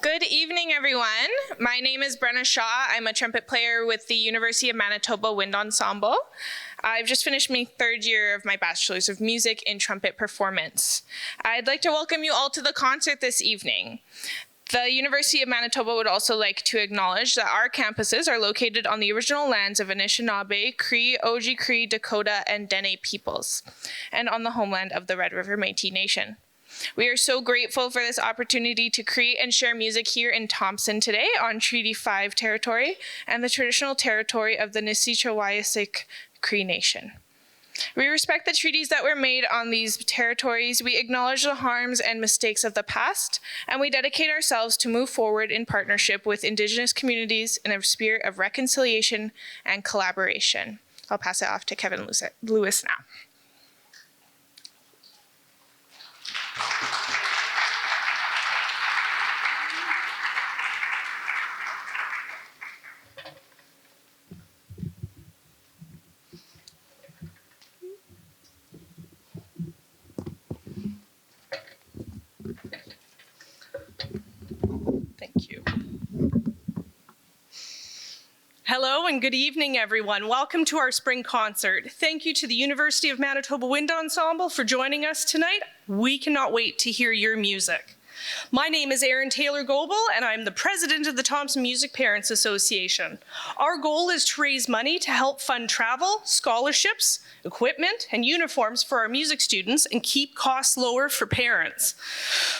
Good evening, everyone. My name is Brenna Shaw. I'm a trumpet player with the University of Manitoba Wind Ensemble. I've just finished my third year of my Bachelor's of Music in Trumpet Performance. I'd like to welcome you all to the concert this evening. The University of Manitoba would also like to acknowledge that our campuses are located on the original lands of Anishinaabe, Cree, Oji-Cree, Dakota, and Dene peoples, and on the homeland of the Red River Métis Nation. We are so grateful for this opportunity to create and share music here in Thompson today on Treaty 5 territory and the traditional territory of the Nissequawayasik Cree Nation. We respect the treaties that were made on these territories, we acknowledge the harms and mistakes of the past, and we dedicate ourselves to move forward in partnership with Indigenous communities in a spirit of reconciliation and collaboration. I'll pass it off to Kevin Lewis now. Thank you. Hello and good evening, everyone. Welcome to our spring concert. Thank you to the University of Manitoba Wind Ensemble for joining us tonight. We cannot wait to hear your music. My name is Erin Taylor-Goebel, and I'm the president of the Thompson Music Parents Association. Our goal is to raise money to help fund travel, scholarships, equipment, and uniforms for our music students and keep costs lower for parents.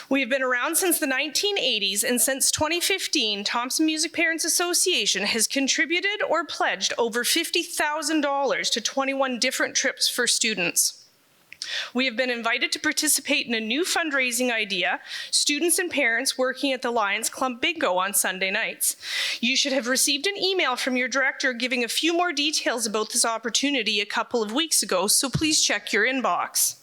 We have been around since the 1980s, and since 2015, Thompson Music Parents Association has contributed or pledged over $50,000 to 21 different trips for students. We have been invited to participate in a new fundraising idea, students and parents working at the Lions Club Bingo on Sunday nights. You should have received an email from your director giving a few more details about this opportunity a couple of weeks ago, so please check your inbox.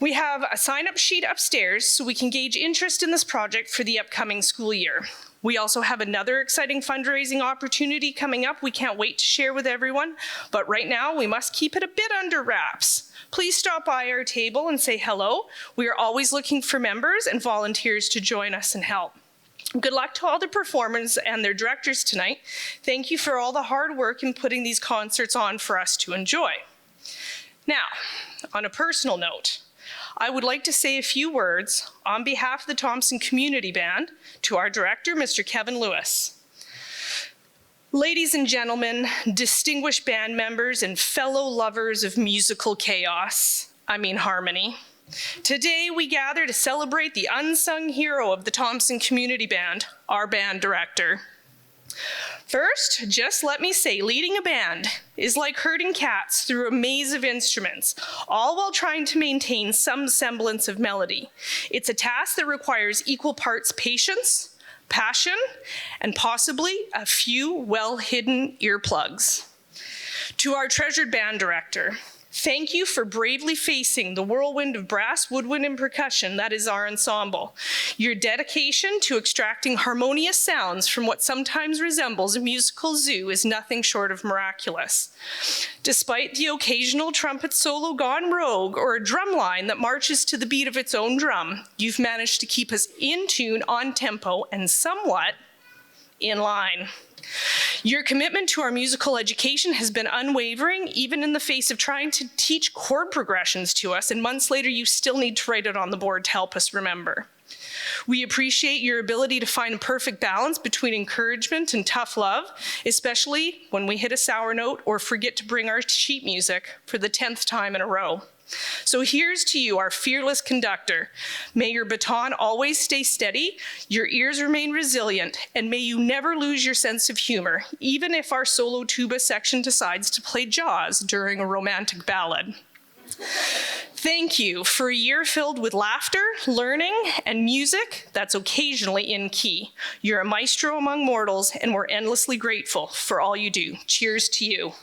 We have a sign-up sheet upstairs so we can gauge interest in this project for the upcoming school year. We also have another exciting fundraising opportunity coming up we can't wait to share with everyone, but right now we must keep it a bit under wraps. Please stop by our table and say hello. We are always looking for members and volunteers to join us and help. Good luck to all the performers and their directors tonight. Thank you for all the hard work in putting these concerts on for us to enjoy. Now, on a personal note, I would like to say a few words on behalf of the Thompson Community Band to our director, Mr. Kevin Lewis. Ladies and gentlemen, distinguished band members and fellow lovers of musical chaos, harmony. Today we gather to celebrate the unsung hero of the Thompson Community Band, our band director. First, just let me say, leading a band is like herding cats through a maze of instruments, all while trying to maintain some semblance of melody. It's a task that requires equal parts patience, passion, and possibly a few well-hidden earplugs. To our treasured band director, thank you for bravely facing the whirlwind of brass, woodwind, and percussion that is our ensemble. Your dedication to extracting harmonious sounds from what sometimes resembles a musical zoo is nothing short of miraculous. Despite the occasional trumpet solo gone rogue or a drum line that marches to the beat of its own drum, you've managed to keep us in tune, on tempo, and somewhat in line. Your commitment to our musical education has been unwavering, even in the face of trying to teach chord progressions to us, and months later you still need to write it on the board to help us remember. We appreciate your ability to find a perfect balance between encouragement and tough love, especially when we hit a sour note or forget to bring our sheet music for the 10th time in a row. So here's to you, our fearless conductor. May your baton always stay steady, your ears remain resilient, and may you never lose your sense of humor, even if our solo tuba section decides to play Jaws during a romantic ballad. Thank you for a year filled with laughter, learning, and music that's occasionally in key. You're a maestro among mortals, and we're endlessly grateful for all you do. Cheers to you.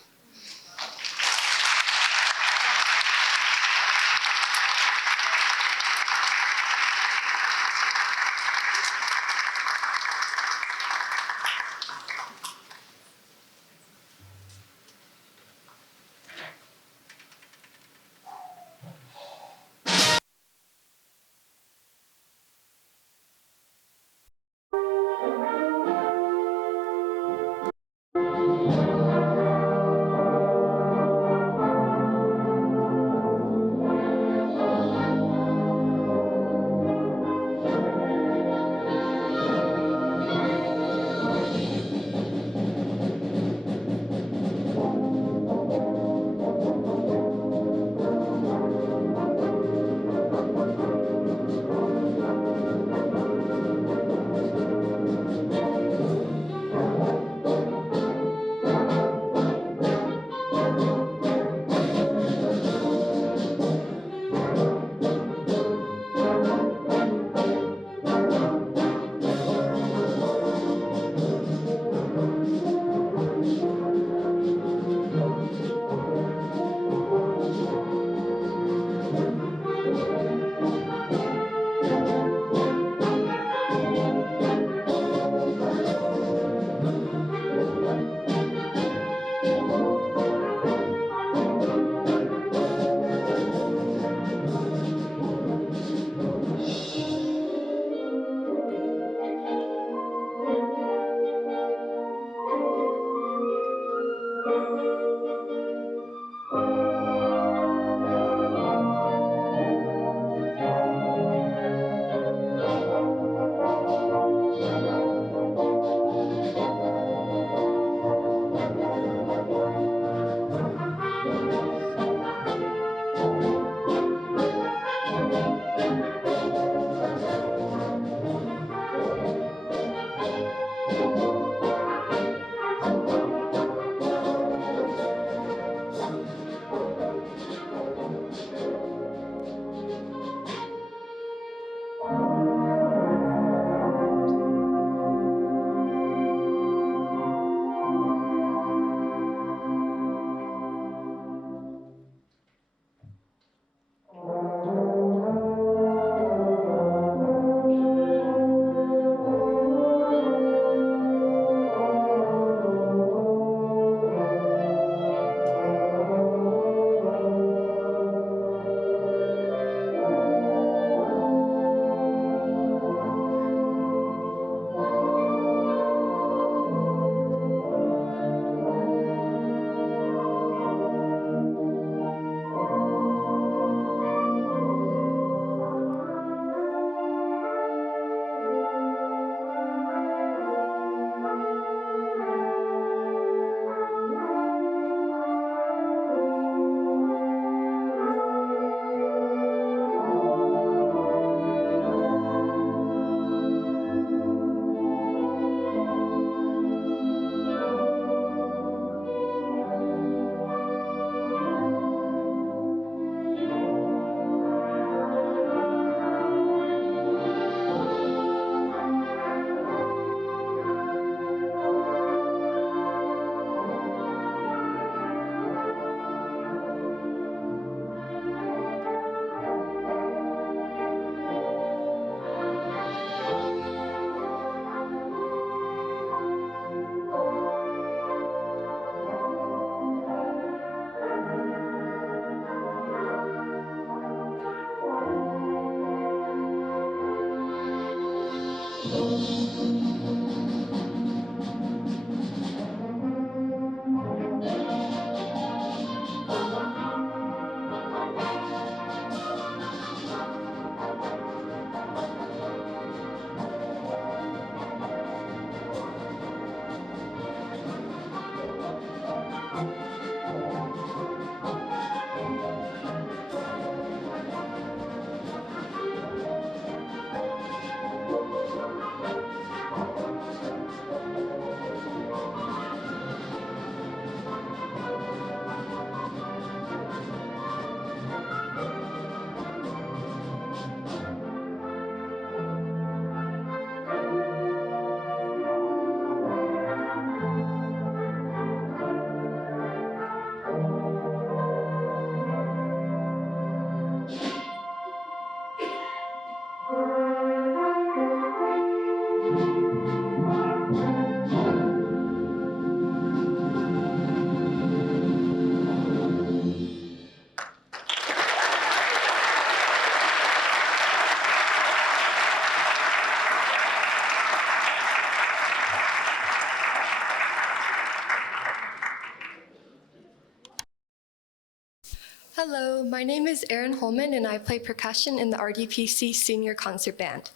Hello, my name is Erin Holman and I play percussion in the RDPC Senior Concert Band.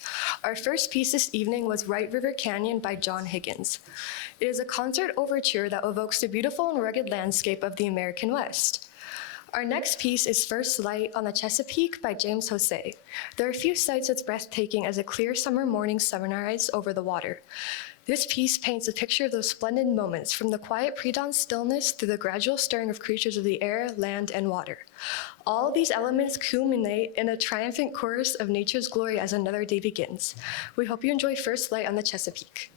Our first piece this evening was White River Canyon by John Higgins. It is a concert overture that evokes the beautiful and rugged landscape of the American West. Our next piece is First Light on the Chesapeake by James Jose. There are few sights as breathtaking as a clear summer morning sunrise over the water. This piece paints a picture of those splendid moments, from the quiet pre-dawn stillness to the gradual stirring of creatures of the air, land, and water. All of these elements culminate in a triumphant chorus of nature's glory as another day begins. We hope you enjoy First Light on the Chesapeake.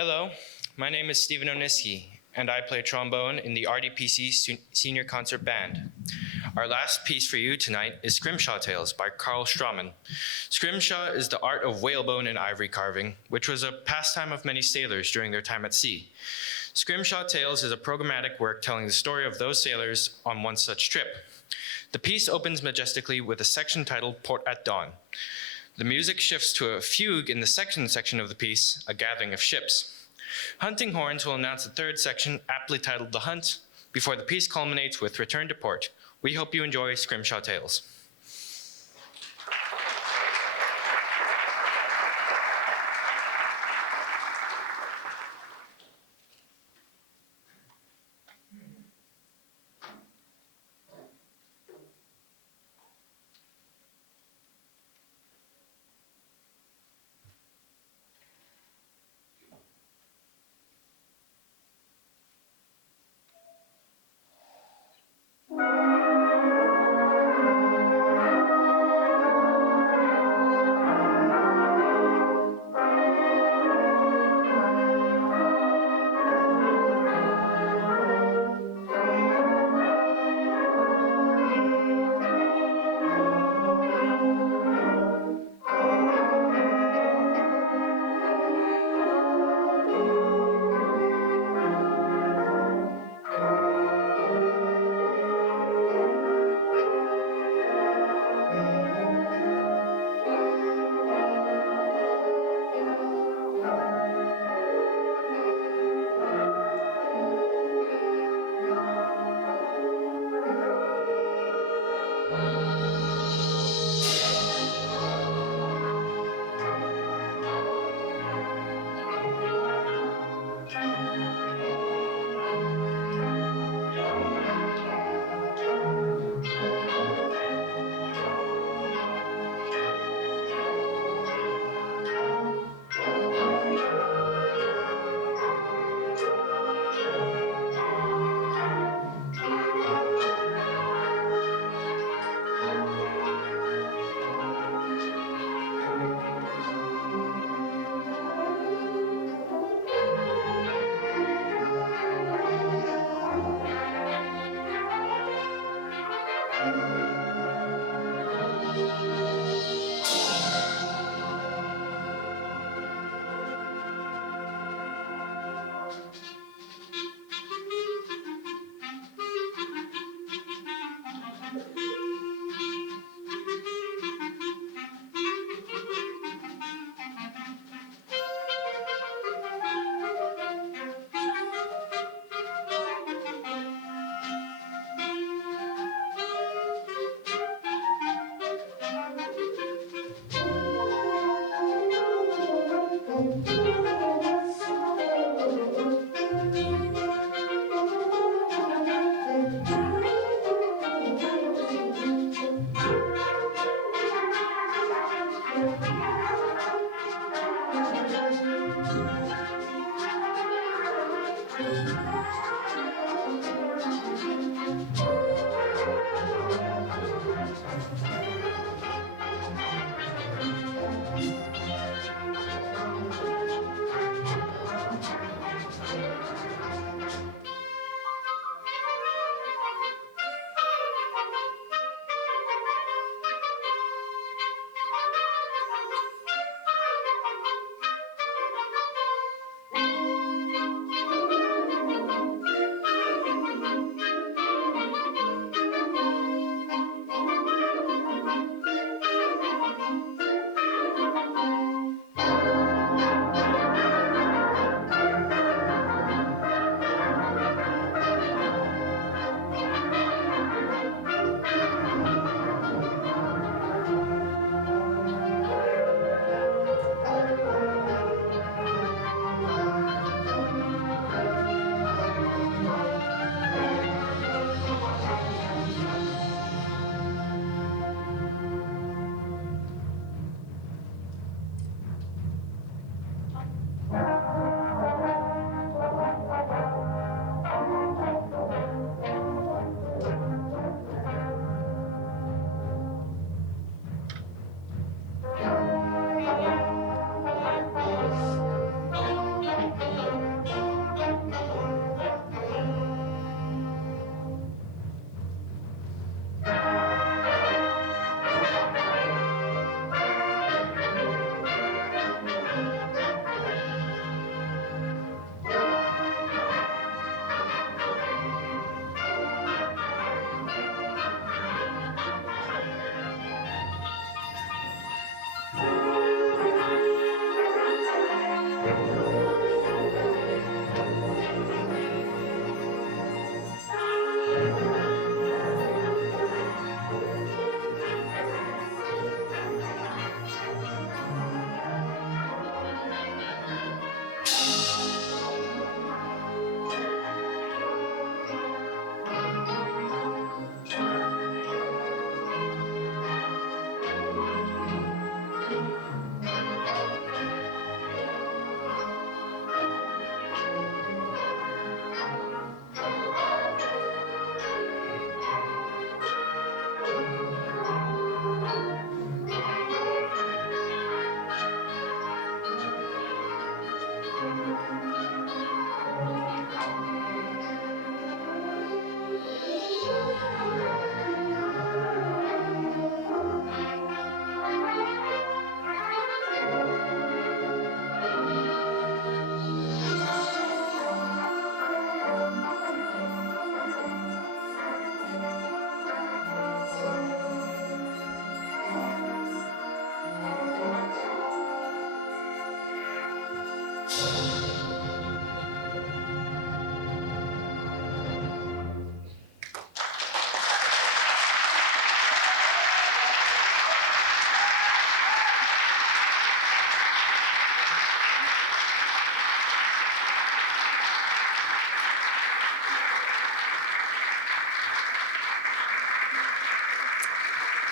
Hello, my name is Stephen Oniski, and I play trombone in the RDPC Senior Concert Band. Our last piece for you tonight is Scrimshaw Tales by Carl Straumann. Scrimshaw is the art of whalebone and ivory carving, which was a pastime of many sailors during their time at sea. Scrimshaw Tales is a programmatic work telling the story of those sailors on one such trip. The piece opens majestically with a section titled Port at Dawn. The music shifts to a fugue in the section of the piece, A Gathering of Ships. Hunting horns will announce the third section, aptly titled The Hunt, before the piece culminates with Return to Port. We hope you enjoy Scrimshaw Tales.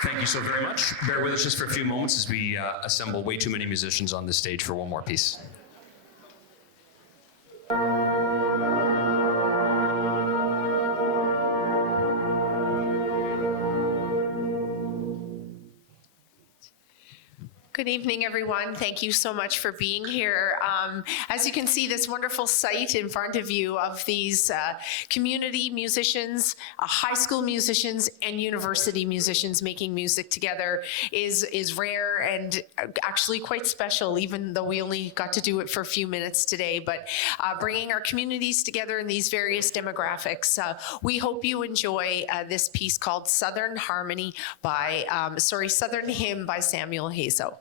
Thank you so very much. Bear with us just for a few moments as we assemble way too many musicians on the stage for one more piece. Good evening, everyone. Thank you so much for being here. As you can see, this wonderful site in front of you of these community musicians, high school musicians, and university musicians making music together is rare and actually quite special, even though we only got to do it for a few minutes today. But bringing our communities together in these various demographics, we hope you enjoy this piece called Southern Hymn by Samuel Hazo.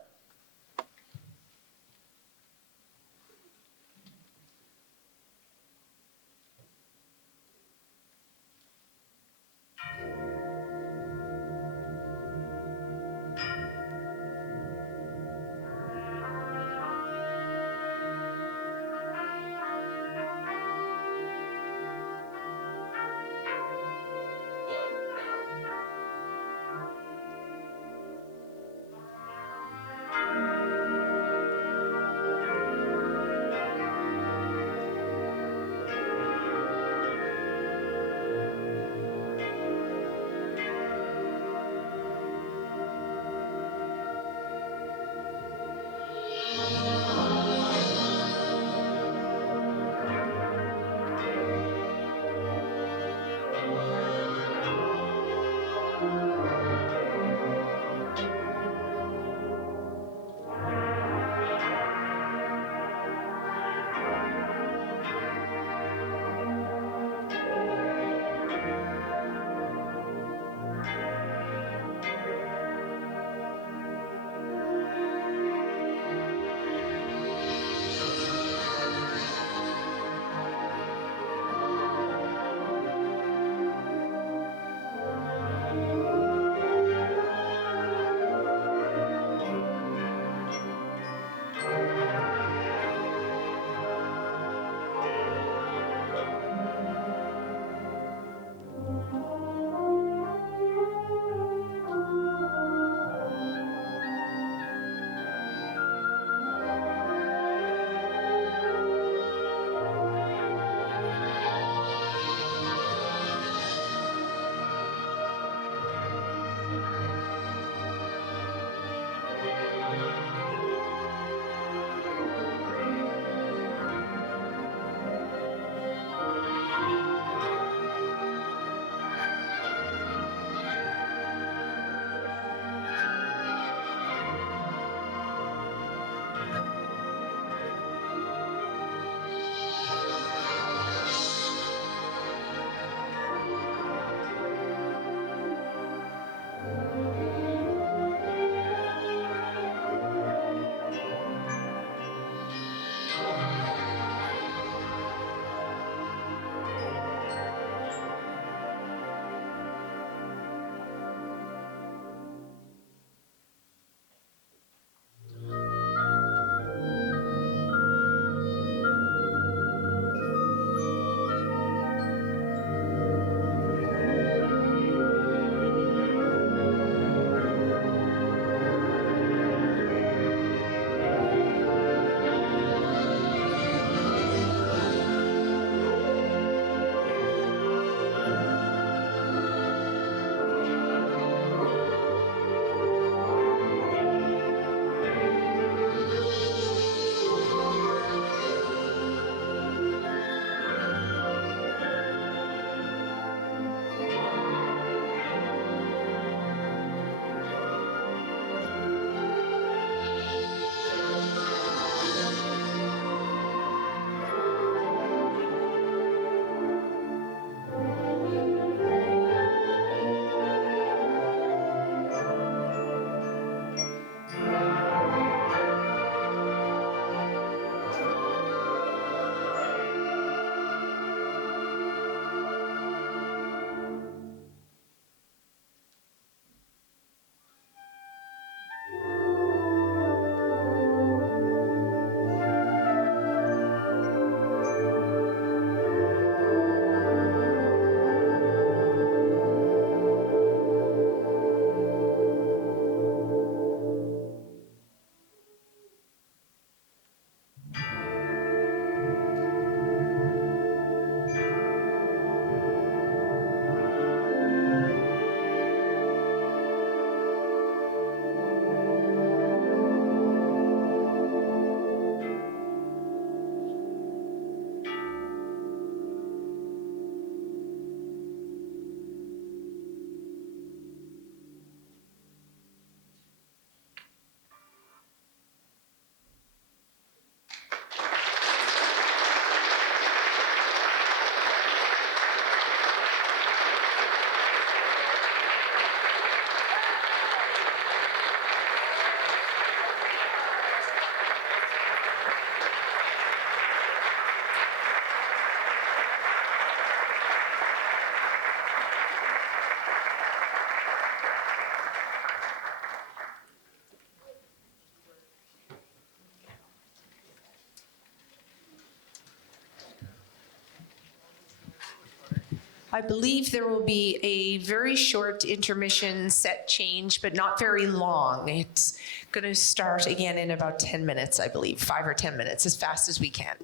I believe there will be a very short intermission set change, but not very long. It's going to start again in about 10 minutes, I believe, 5 or 10 minutes, as fast as we can.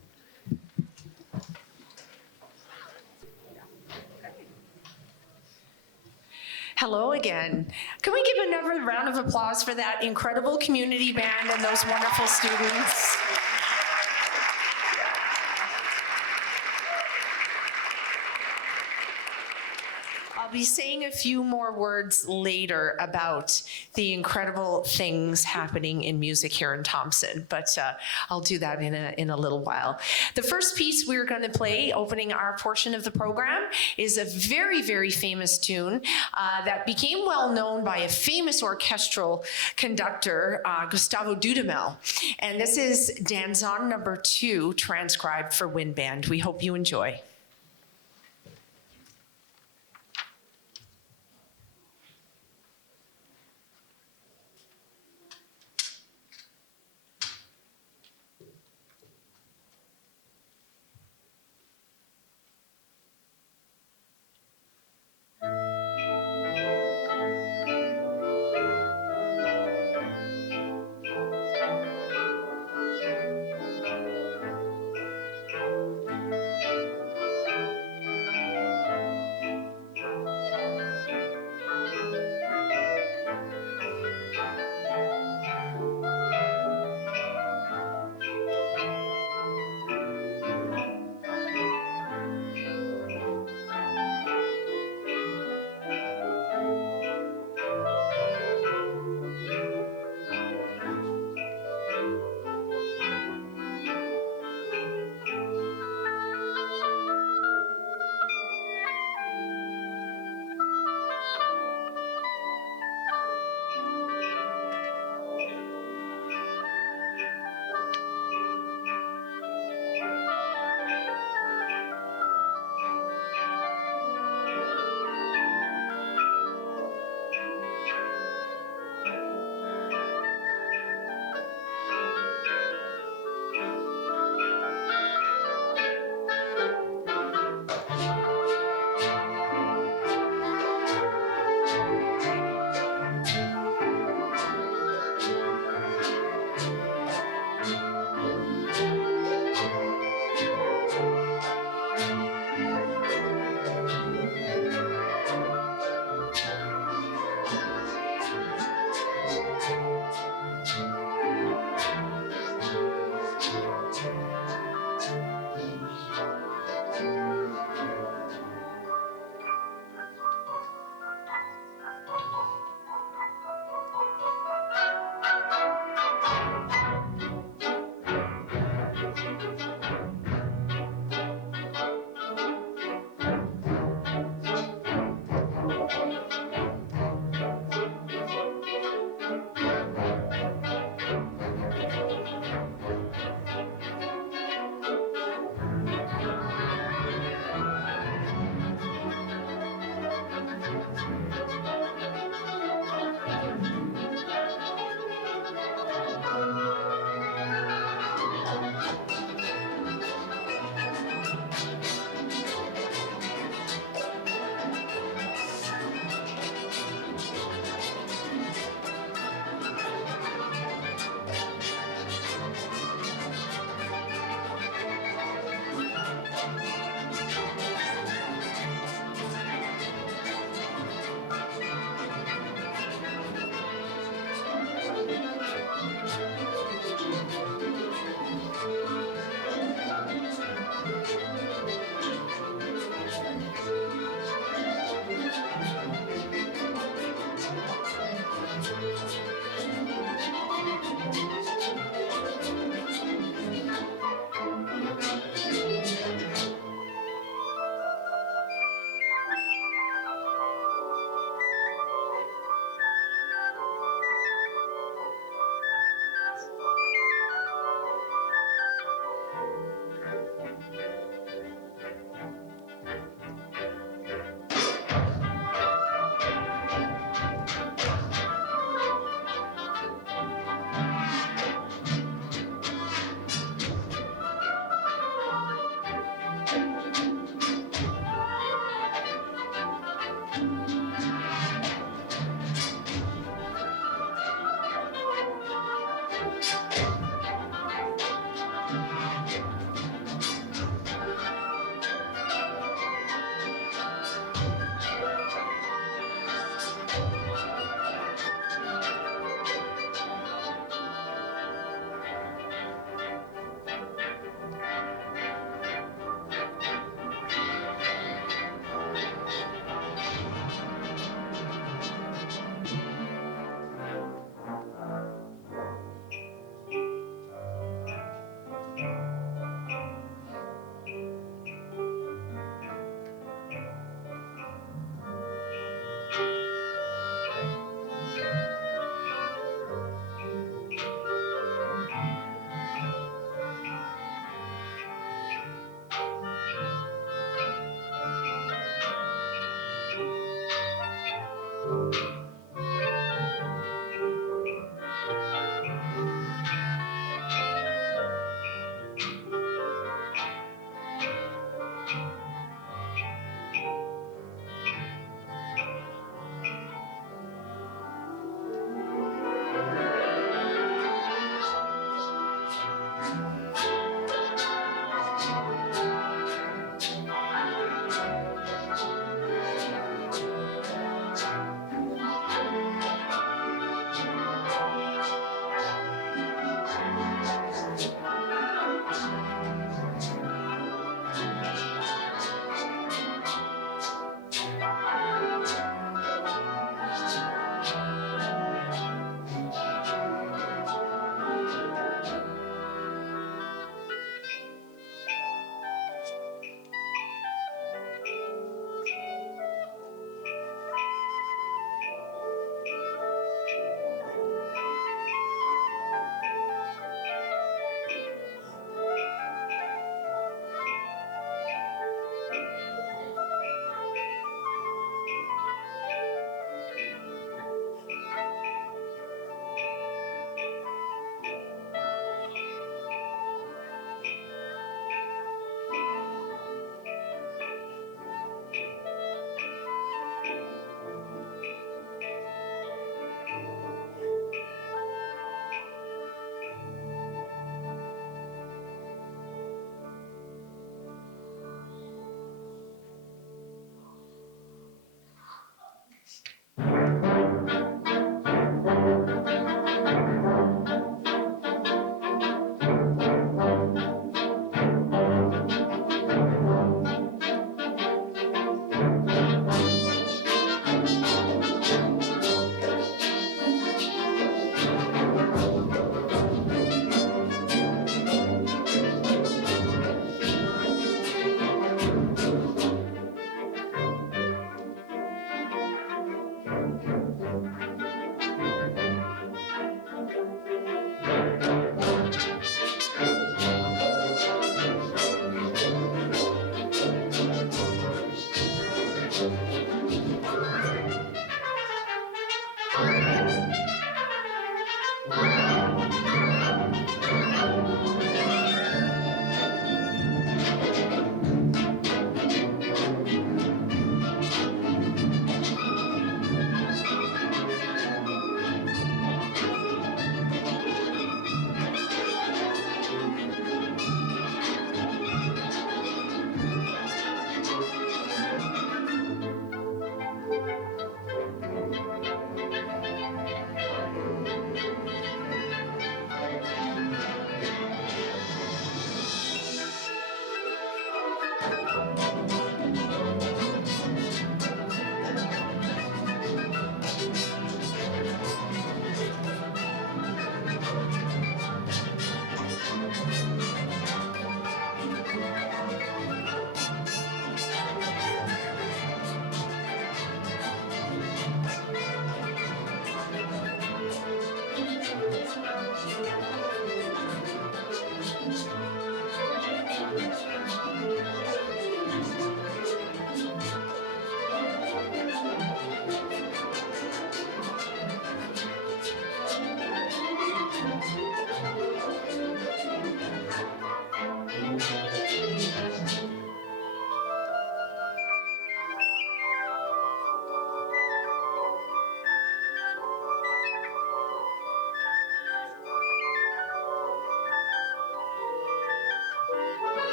Hello again. Can we give another round of applause for that incredible community band and those wonderful students? I'll be saying a few more words later about the incredible things happening in music here in Thompson, but I'll do that in a little while. The first piece we're going to play, opening our portion of the program, is a very, very famous tune that became well known by a famous orchestral conductor, Gustavo Dudamel. And this is Danzon number 2, transcribed for wind band. We hope you enjoy.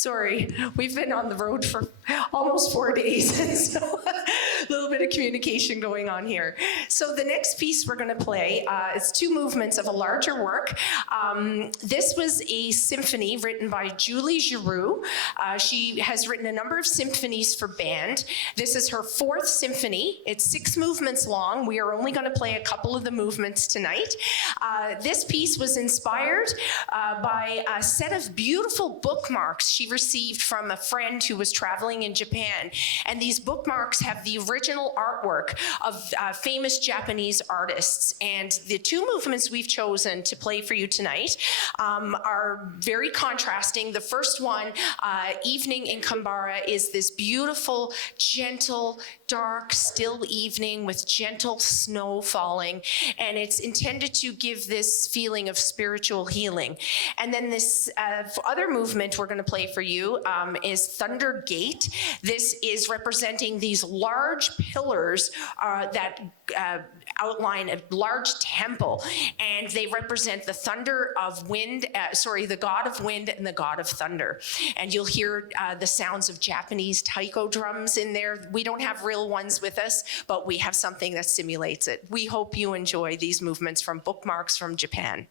Sorry, we've been on the road for almost 4 days, so a little bit of communication going on here. So the next piece we're going to play is two movements of a larger work. This was a symphony written by Julie Giroux. She has written a number of symphonies for band. This is her fourth symphony. It's 6 movements long. We are only going to play a couple of the movements tonight. This piece was inspired by a set of beautiful bookmarks she received from a friend who was traveling in Japan. And these bookmarks have the original artwork of famous Japanese artists. And the 2 movements we've chosen to play for you tonight are very contrasting. The first one, Evening in Kambara, is this beautiful, gentle, dark, still evening with gentle snow falling. And it's intended to give this feeling of spiritual healing. And then this other movement we're going to play for you is Thunder Gate. This is representing these large pillars that outline a large temple, and they represent the thunder of wind, the god of wind and the god of thunder. And you'll hear the sounds of Japanese taiko drums in there. We don't have real ones with us, but we have something that simulates it. We hope you enjoy these movements from Bookmarks from Japan.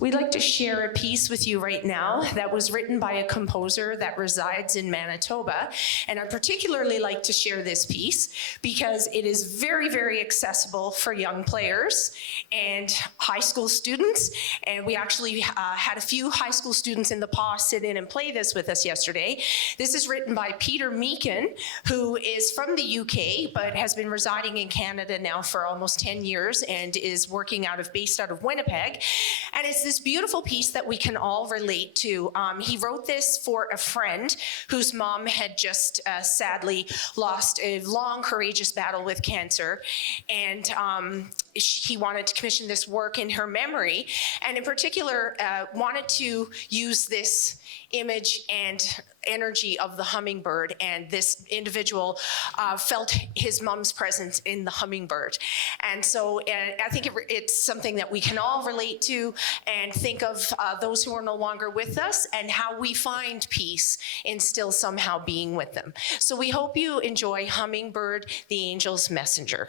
We'd like to share a piece with you right now that was written by a composer that resides in Manitoba. And I particularly like to share this piece because it is very, very accessible for young players and high school students. And we actually had a few high school students in the PAW sit in and play this with us yesterday. This is written by Peter Meakin, who is from the UK, but has been residing in Canada now for almost 10 years and is based out of Winnipeg. And it's this beautiful piece that we can all relate to. He wrote this for a friend whose mom had just sadly lost a long, courageous battle with cancer. And he wanted to commission this work in her memory. And in particular, wanted to use this image and energy of the hummingbird, and this individual felt his mom's presence in the hummingbird. And so I think it's something that we can all relate to and think of those who are no longer with us and how we find peace in still somehow being with them. So we hope you enjoy Hummingbird, the Angel's Messenger.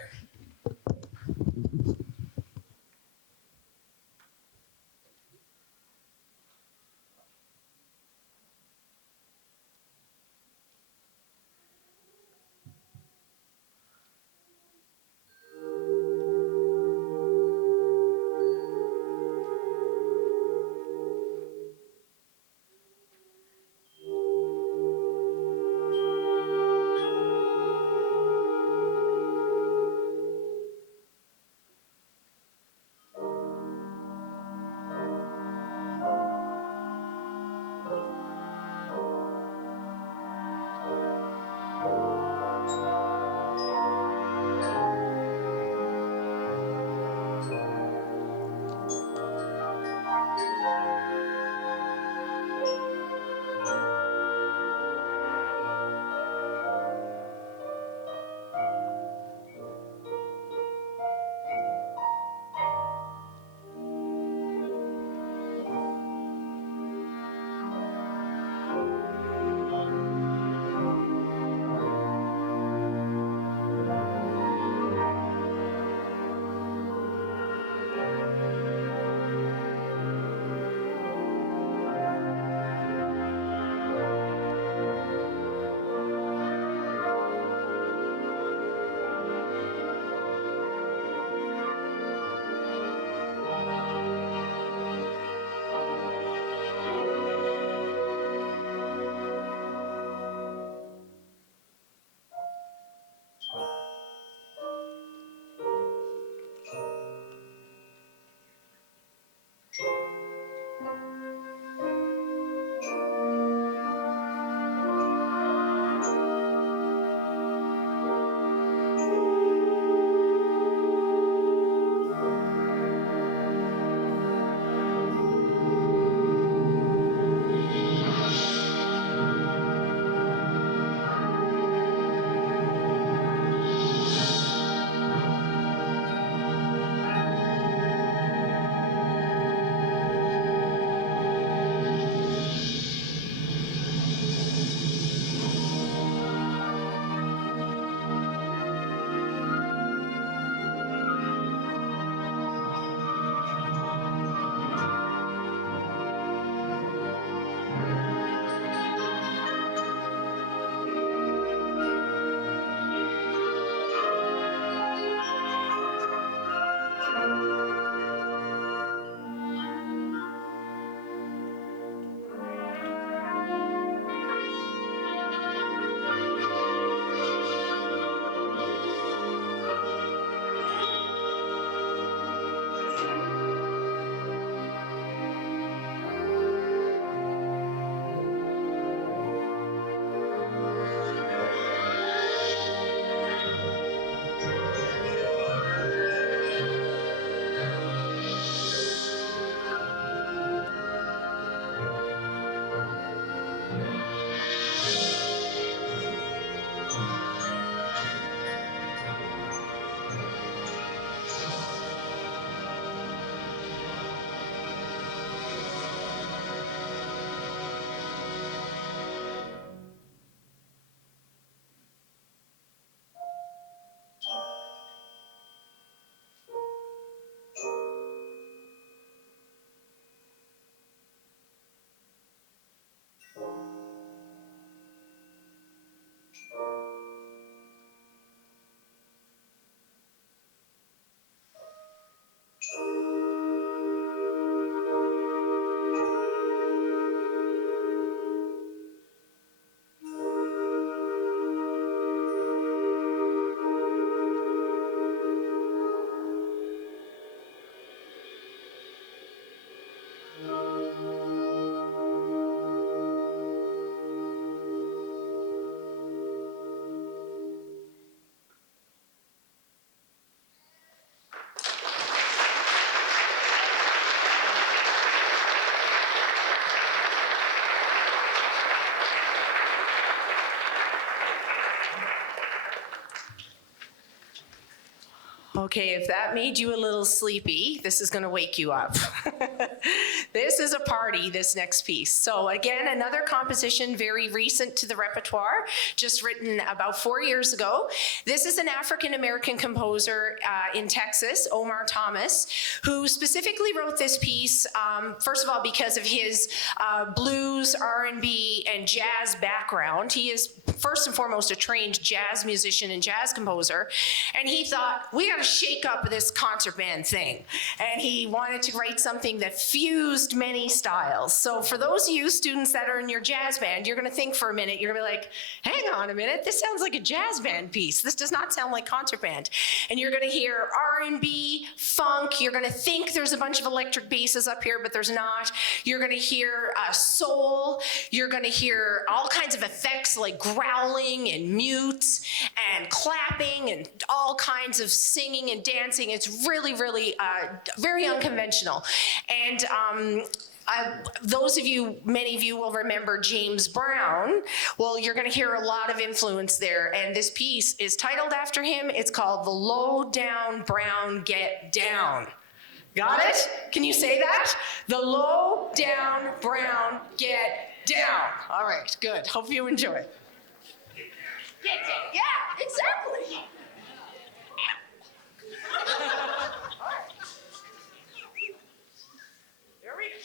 Okay, if that made you a little sleepy, this is going to wake you up. This is a party, this next piece. So again, another composition very recent to the repertoire, just written about 4 years ago. This is an African-American composer in Texas, Omar Thomas, who specifically wrote this piece, first of all, because of his blues, R&B, and jazz background. He is first and foremost a trained jazz musician and jazz composer, and he thought, we got to shake up this concert band thing. And he wanted to write something that fused many styles. So for those of you students that are in your jazz band, you're gonna think for a minute, you're gonna be like, hang on a minute, this sounds like a jazz band piece. This does not sound like concert band. And you're gonna hear R&B, funk, you're gonna think there's a bunch of electric basses up here, but there's not. You're gonna hear soul, you're gonna hear all kinds of effects like growling and mutes and clapping and all kinds of singing and dancing. It's really, really very unconventional. And those of you, many of you will remember James Brown. Well, you're going to hear a lot of influence there. And this piece is titled after him. It's called The Low Down Brown Get Down. Got it? Can you say that? The Low Down Brown Get Down. All right, good. Hope you enjoy it. Yeah, exactly. Here we go.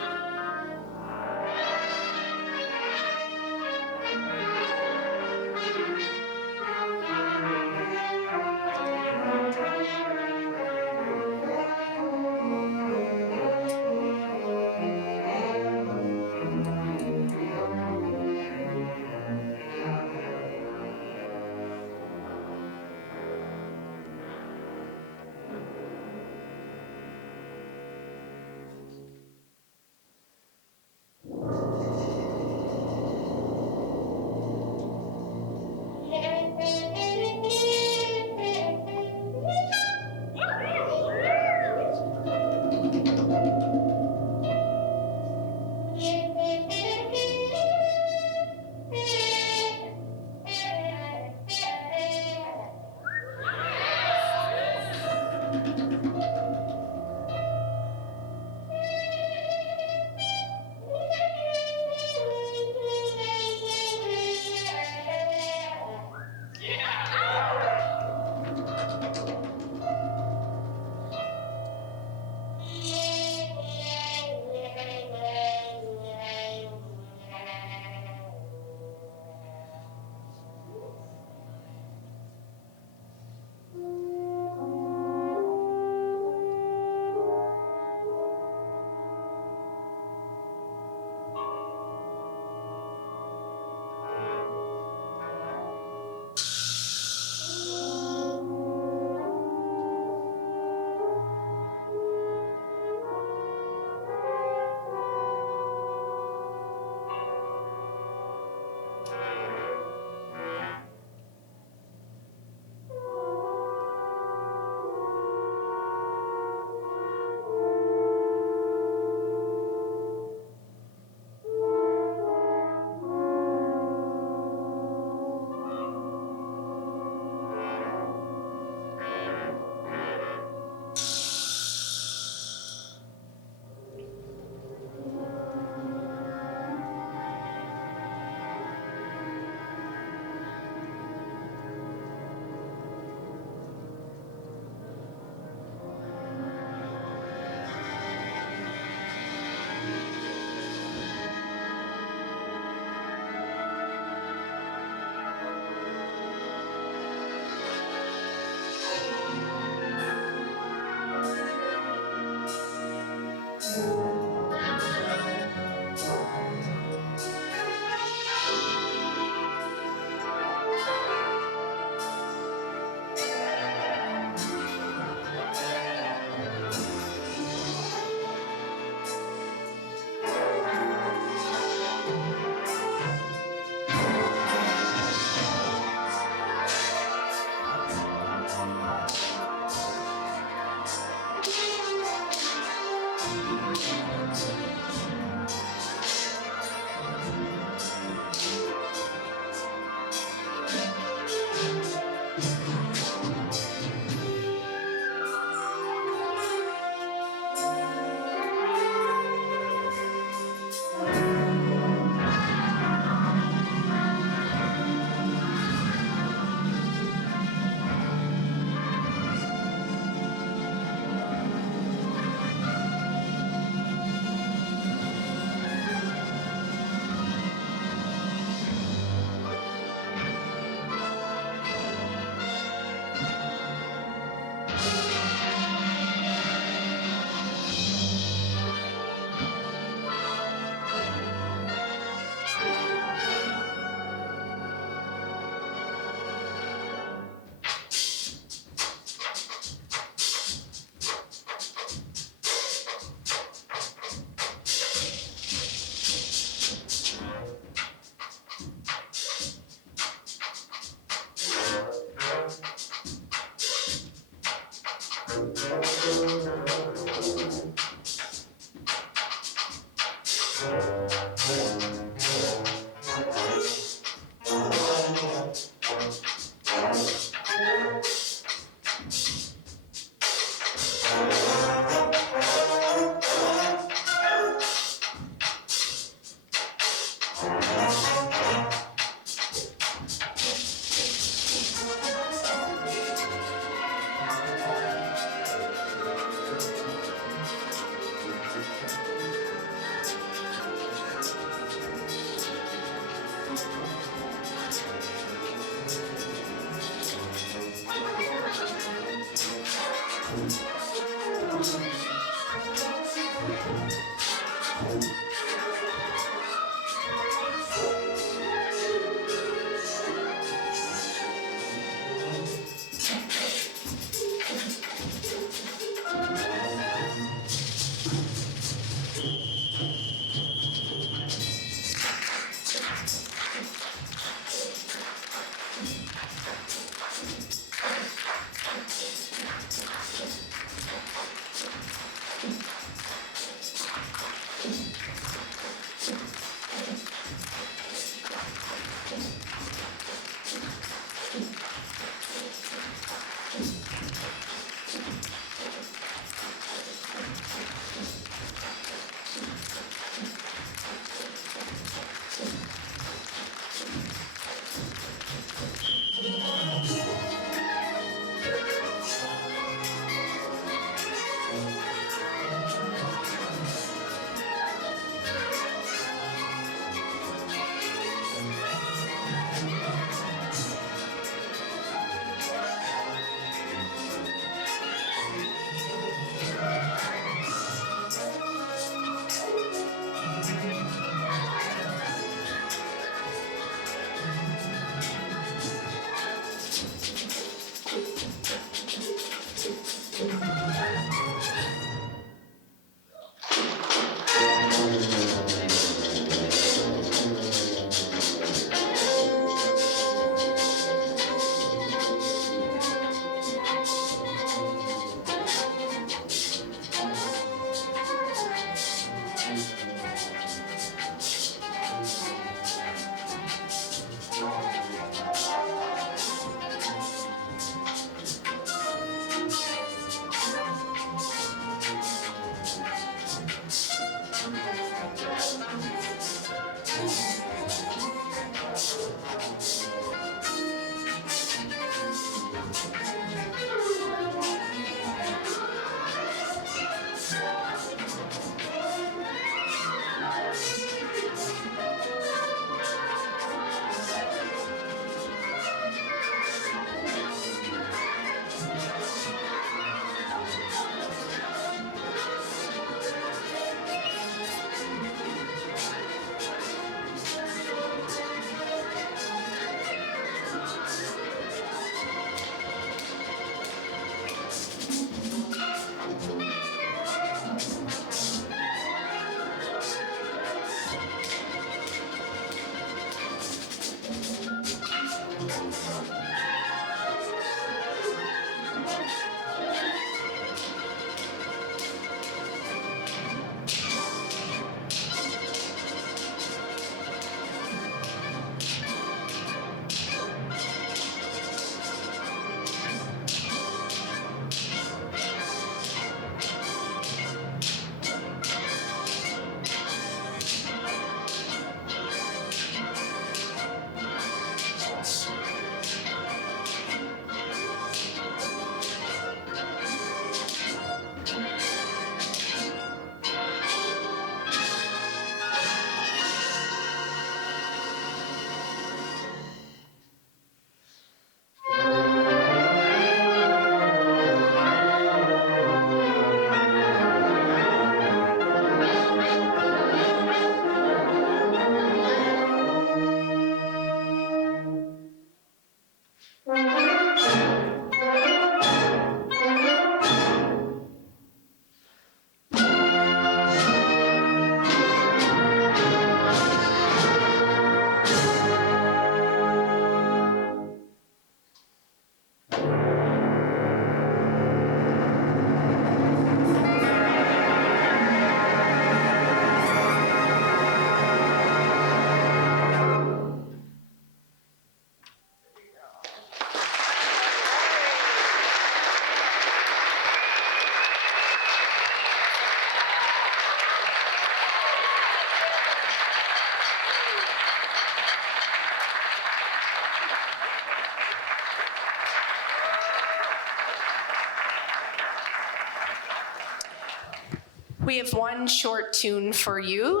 We have one short tune for you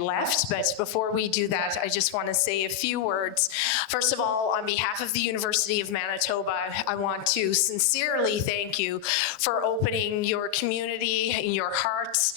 left, but before we do that, I just want to say a few words. First of all, on behalf of the University of Manitoba, I want to sincerely thank you for opening your community and your hearts,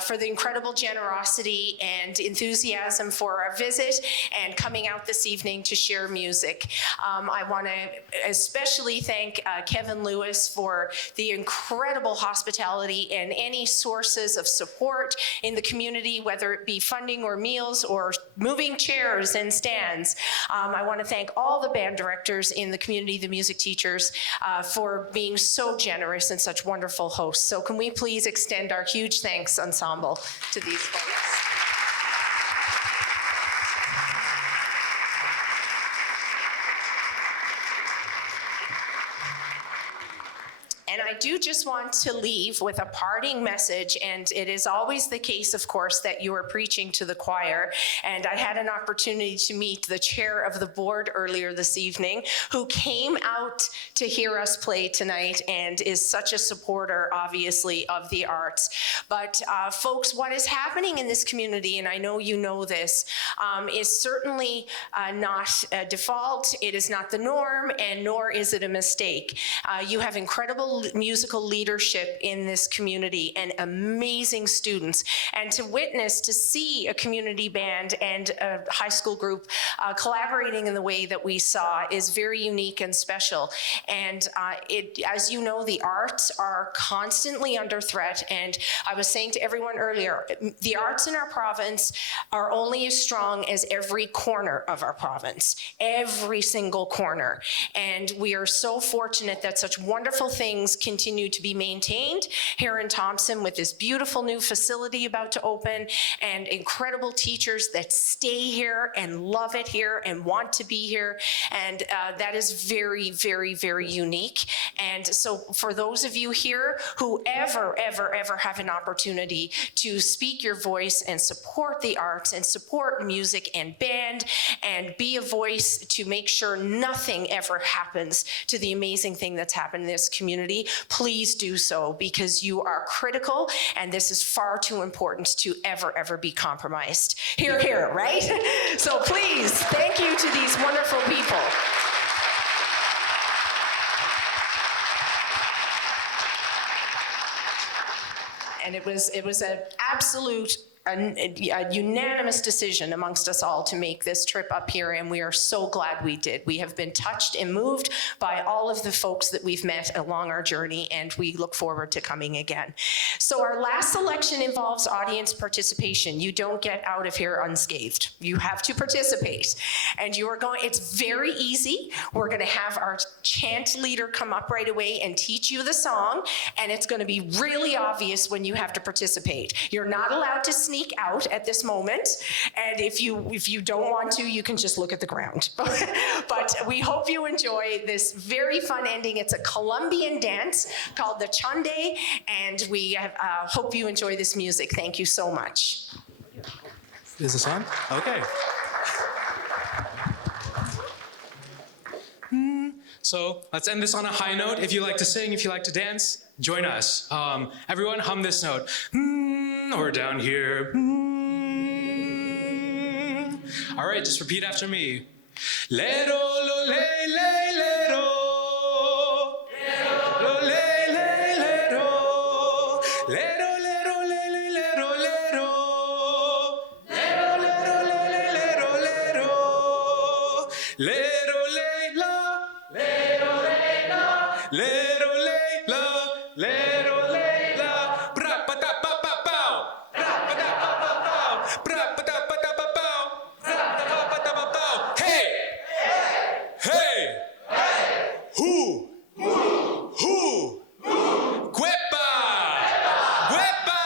for the incredible generosity and enthusiasm for our visit and coming out this evening to share music. I want to especially thank Kevin Lewis for the incredible hospitality and any sources of support in the community, whether it be funding or meals or moving chairs and stands. I want to thank all the band directors in the community, the music teachers, for being so generous and such wonderful hosts. So can we please extend our huge thanks, Ensemble, to these folks. And I do just want to leave with a parting message, and it is always the case, of course, that you are preaching to the choir. And I had an opportunity to meet the chair of the board earlier this evening, who came out to hear us play tonight and is such a supporter, obviously, of the arts. But folks, what is happening in this community, and I know you know this, is certainly not a default. It is not the norm, and nor is it a mistake. You have incredible musical leadership in this community and amazing students. And to witness, to see a community band and a high school group collaborating in the way that we saw is very unique and special. And as you know, the arts are constantly under threat. And I was saying to everyone earlier, the arts in our province are only as strong as every corner of our province, every single corner. And we are so fortunate that such wonderful things continue to be maintained here in Thompson with this beautiful new facility about to open and incredible teachers that stay here and love it here and want to be here. And that is very, very, very unique. And so for those of you here who ever have an opportunity to speak your voice and support the arts and support music and band and be a voice to make sure nothing ever happens to the amazing thing that's happened in this community, please do so, because you are critical and this is far too important to ever be compromised. Hear, hear, right? So please, thank you to these wonderful people. And it was an absolute a unanimous decision amongst us all to make this trip up here, and we are so glad we did. We have been touched and moved by all of the folks that we've met along our journey, and we look forward to coming again. So our last selection involves audience participation. You don't get out of here unscathed. You have to participate. And you are going, it's very easy. We're gonna have our chant leader come up right away and teach you the song, and it's gonna be really obvious when you have to participate. You're not allowed to sneak out at this moment, and if you don't want to, you can just look at the ground. But we hope you enjoy this very fun ending. It's a Colombian dance called the Chande, and we hope you enjoy this music. Thank you so much. Is this on? Okay. So let's end this on a high note. If you like to sing, if you like to dance, join us. Everyone hum this note. Or down here. All right, just repeat after me. Lero, lo, le, le, lero. Lo, le, le, lero. Lero, lero, le, le, lero, lero. Lero, lero, le, le, lero, lero. Lero, le, la. Lero, le, la. Lero, le, la. Lero, le, la. Bra, pa, da, pa, pa, pow. Bra, pa, da, pa, pa, pow. Bra, pa, da, pa, da, pa, pow. Bra, pa, da, pa, da, pa, pow. Hey! Hey! Hey! Who? Who? Cuepa! Cuepa!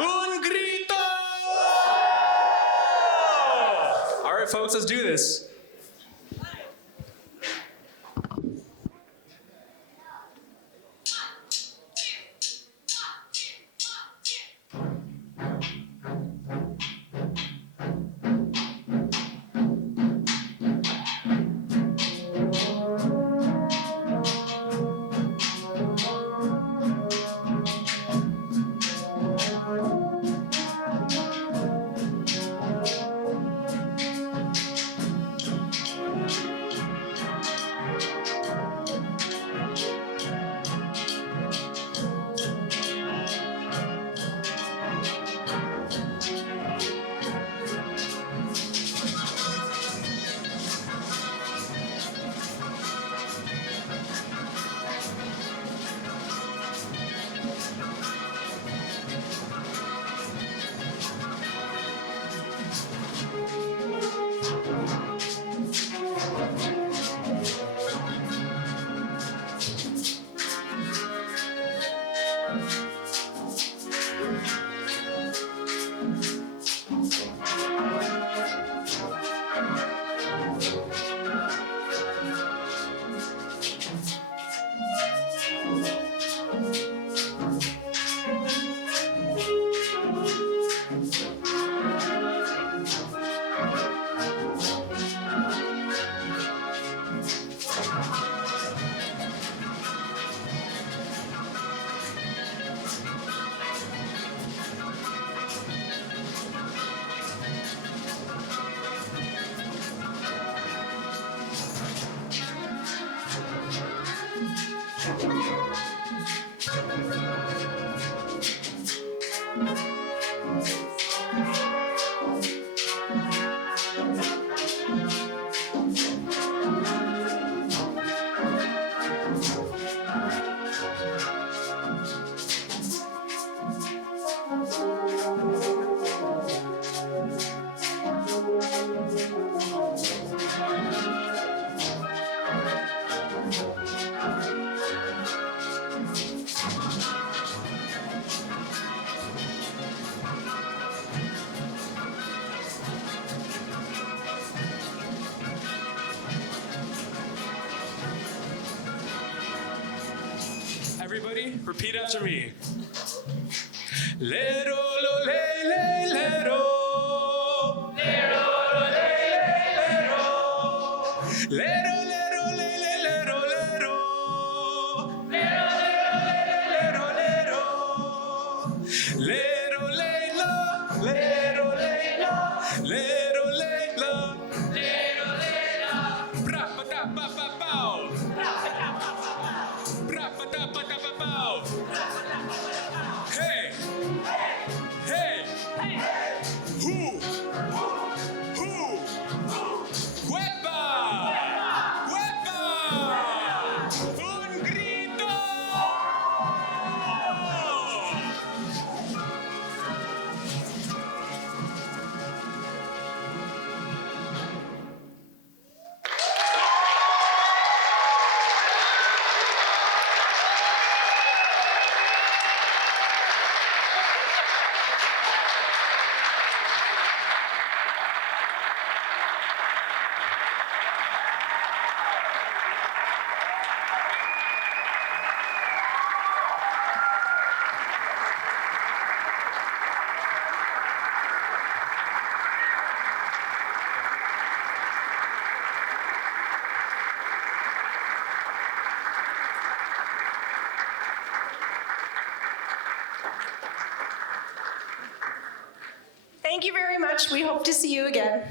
Un grito! All right, folks, let's do this. Everybody, repeat after me. Lero lo le le lero. Lero lo le le lero. Lero lero le le lero lero. Lero lero le le lero lero. Lero le la. Lero le la. Lero le la. Lero le la. Bra ba da ba ba bow. Bra-ba-da-ba-da-ba-bow. Hey! Hey! Who? Who? Huepa! Huepa! Un grito! Thank you very much. We hope to see you again.